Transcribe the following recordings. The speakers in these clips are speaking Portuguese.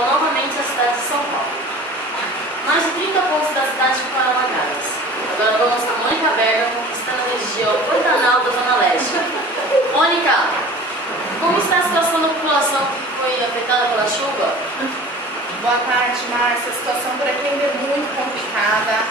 lotou novamente a cidade de São Paulo. Mais de 30 pontos da cidade ficaram alagados. Agora vamos com a Mônica Berga, conquistando a região Pantanal da Zona Leste. Mônica, como está a situação da população que foi afetada pela chuva? Boa tarde, Márcia. A situação por aqui ainda é muito complicada.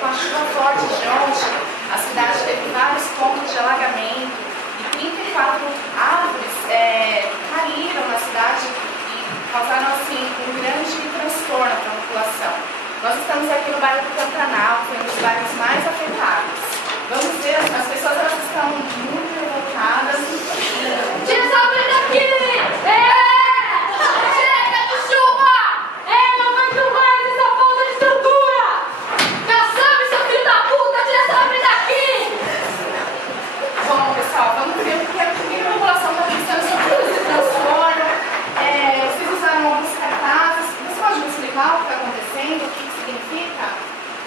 Com a chuva forte de ontem, a cidade teve vários pontos de alagamento e 34 árvores caíram na cidade e causaram assim, um grande transtorno para a população. Nós estamos aqui no bairro do Pantanal, que é um dos bairros mais afetados. Vamos ver, as pessoas elas estão muito revoltadas. Tira essa merda daqui! Chega de chuva! Não aguento mais essa falta de estrutura! Caçame, seu filho da puta! Tira essa merda daqui! Bom, pessoal, vamos ver o que a população está pensando sobre esse transtorno. Vocês usaram alguns cartazes. Você pode me explicar o que está acontecendo? O que significa?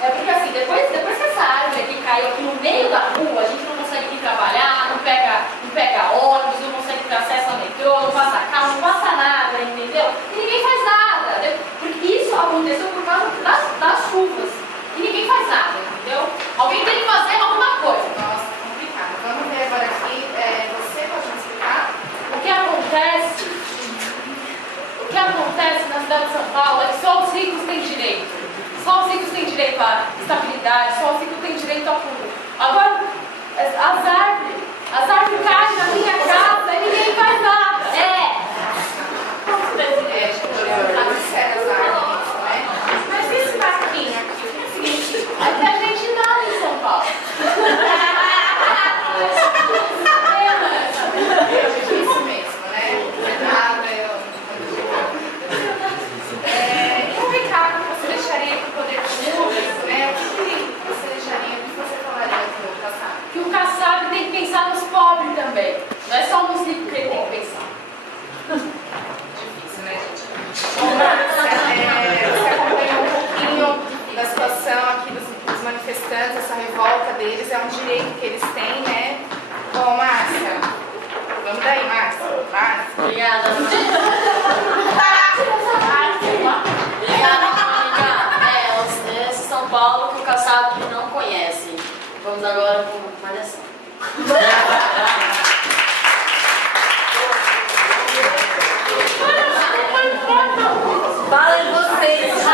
Porque assim, depois que essa árvore aqui caiu aqui no meio da rua, a gente não consegue ir trabalhar, não pega ônibus, não consegue ter acesso ao metrô, não passa carro, não passa nada, entendeu? E ninguém faz nada, porque isso aconteceu por causa das chuvas. E ninguém faz nada, entendeu? Alguém tem que fazer alguma coisa. Nossa, complicado. Vamos ver agora aqui. Você pode me explicar? O que acontece na cidade de São Paulo é que só os ricos têm direito. Só os ricos têm direito à estabilidade, só os ricos têm direito a tudo. Agora, as árvores caem na minha casa e ninguém faz nada. Mas esse barquinho aqui, o que significa? É que a gente nada em São Paulo. Isso mesmo, né? Nada, e um recado que você deixaria para o poder público, né? O que você deixaria, o que você falaria para o Kassab? Que o Kassab tem que pensar nos pobres também. Não é só nos ricos que ele tem que pensar. Difícil, né, gente? Bom, Márcia, você acompanhou um pouquinho da situação aqui dos manifestantes, essa revolta deles, é um direito que eles têm, né? Bom, Márcia, vamos daí, Márcia. Obrigada, Mônica. Esse São Paulo que o Kassab não conhece. Vamos agora com Malhação. Fala em vocês.